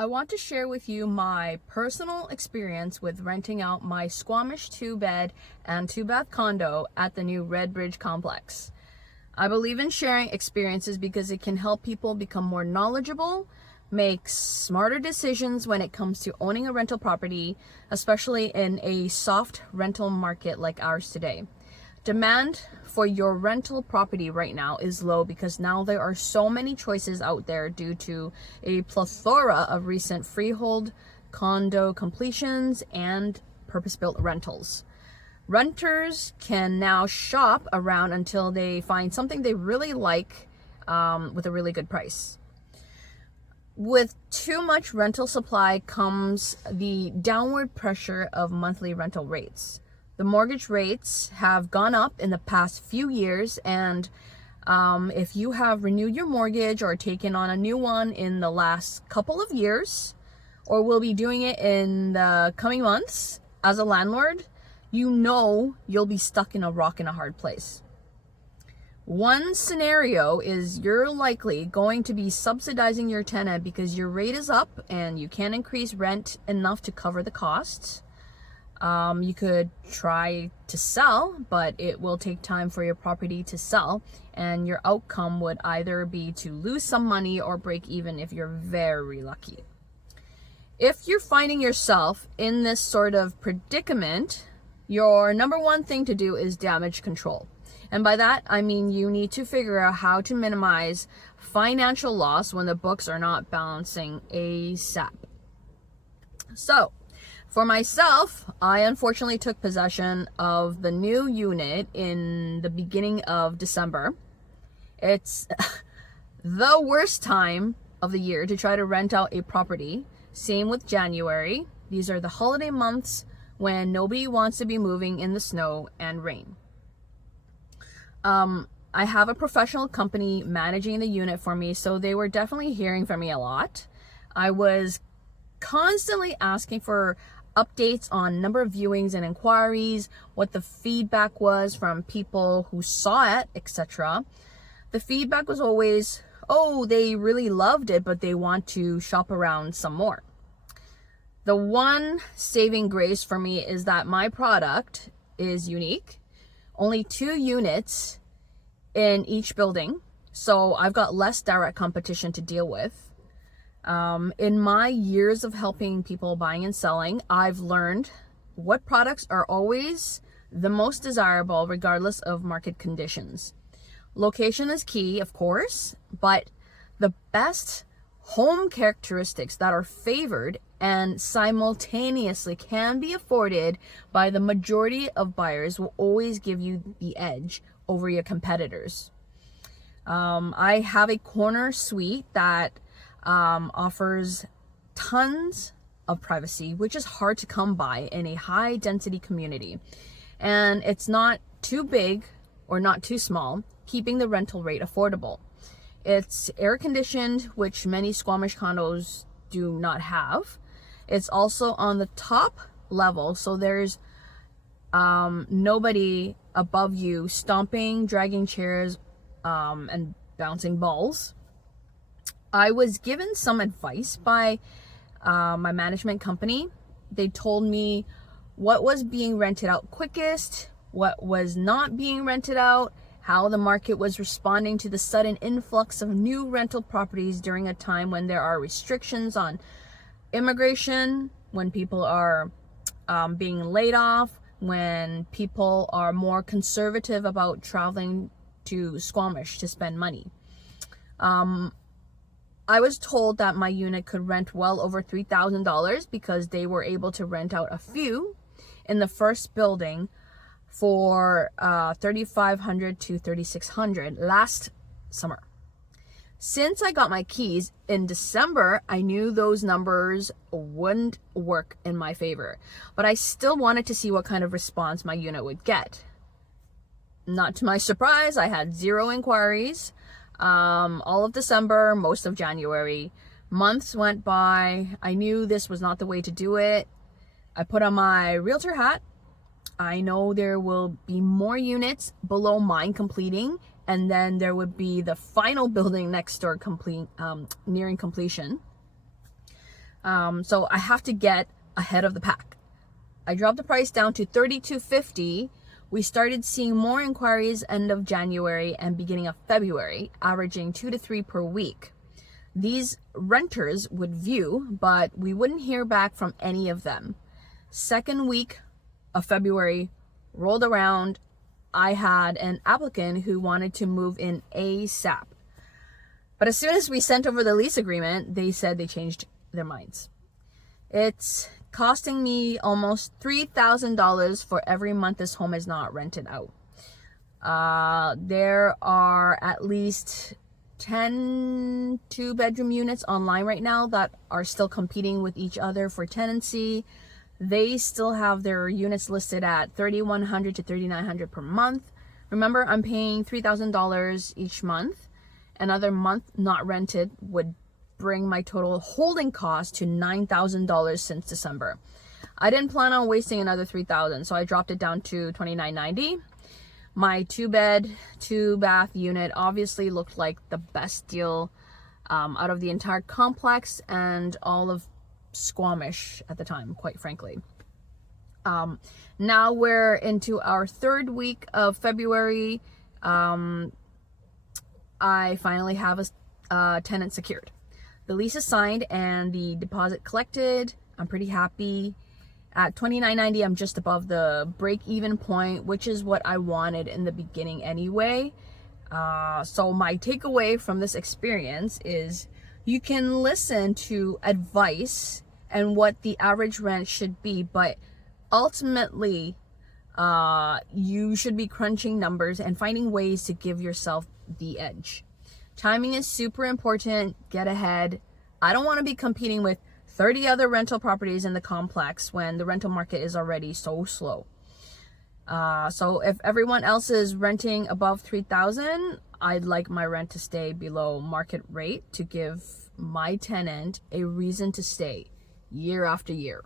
I want to share with you my personal experience with renting out my Squamish 2-bed and 2-bath condo at the new Redbridge complex. I believe in sharing experiences because it can help people become more knowledgeable, make smarter decisions when it comes to owning a rental property, especially in a soft rental market like ours today. Demand for your rental property right now is low because now there are so many choices out there due to a plethora of recent freehold condo completions and purpose-built rentals. Renters can now shop around until they find something they really like with a really good price. With too much rental supply comes the downward pressure of monthly rental rates. The mortgage rates have gone up in the past few years, and if you have renewed your mortgage or taken on a new one in the last couple of years, or will be doing it in the coming months as a landlord, you know you'll be stuck in a rock and a hard place. One scenario is you're likely going to be subsidizing your tenant because your rate is up and you can't increase rent enough to cover the costs. You could try to sell, but it will take time for your property to sell, and your outcome would either be to lose some money or break even if you're very lucky. If you're finding yourself in this sort of predicament, your number one thing to do is damage control. And by that, I mean you need to figure out how to minimize financial loss when the books are not balancing ASAP. So, for myself, I unfortunately took possession of the new unit in the beginning of December. It's the worst time of the year to try to rent out a property. Same with January. These are the holiday months when nobody wants to be moving in the snow and rain. I have a professional company managing the unit for me, so they were definitely hearing from me a lot. I was constantly asking for updates on number of viewings and inquiries, what the feedback was from people who saw it, etc. The feedback was always, oh, they really loved it, but they want to shop around some more. The one saving grace for me is that my product is unique. Only 2 units in each building, so I've got less direct competition to deal with. In my years of helping people buying and selling, I've learned what products are always the most desirable regardless of market conditions. Location is key, of course, but the best home characteristics that are favored and simultaneously can be afforded by the majority of buyers will always give you the edge over your competitors. I have a corner suite that offers tons of privacy, which is hard to come by in a high density community. And it's not too big or not too small, keeping the rental rate affordable. It's air conditioned, which many Squamish condos do not have. It's also on the top level, so there's nobody above you stomping, dragging chairs, and bouncing balls. I was given some advice by my management company. They told me what was being rented out quickest, what was not being rented out, how the market was responding to the sudden influx of new rental properties during a time when there are restrictions on immigration, when people are being laid off, when people are more conservative about traveling to Squamish to spend money. I was told that my unit could rent well over $3,000 because they were able to rent out a few in the first building for $3,500 to $3,600 last summer. Since I got my keys in December, I knew those numbers wouldn't work in my favor, but I still wanted to see what kind of response my unit would get. Not to my surprise, I had 0 inquiries. All of December, most of January. Months went by. I knew this was not the way to do it. I put on my realtor hat. I know there will be more units below mine completing, and then there would be the final building next door nearing completion. So I have to get ahead of the pack. I dropped the price down to $32.50. We started seeing more inquiries end of January and beginning of February, averaging 2 to 3 per week. These renters would view, but we wouldn't hear back from any of them. Second week of February rolled around. I had an applicant who wanted to move in ASAP. But as soon as we sent over the lease agreement, they said they changed their minds. It's costing me almost $3,000 for every month this home is not rented out. There are at least 10 two-bedroom units online right now that are still competing with each other for tenancy. They still have their units listed at $3,100 to $3,900 per month. Remember, I'm paying $3,000 each month. Another month not rented would bring my total holding cost to $9,000 since December. I didn't plan on wasting another $3,000, so I dropped it down to $2,990. My 2-bed, 2-bath unit obviously looked like the best deal out of the entire complex and all of Squamish at the time, quite frankly. Now we're into our third week of February. I finally have a tenant secured. The lease is signed and the deposit collected. I'm pretty happy. At $2,990, I'm just above the break-even point, which is what I wanted in the beginning anyway. So my takeaway from this experience is you can listen to advice and what the average rent should be, but ultimately, you should be crunching numbers and finding ways to give yourself the edge. Timing is super important. Get ahead. I don't want to be competing with 30 other rental properties in the complex when the rental market is already so slow. So if everyone else is renting above $3,000, I'd like my rent to stay below market rate to give my tenant a reason to stay year after year.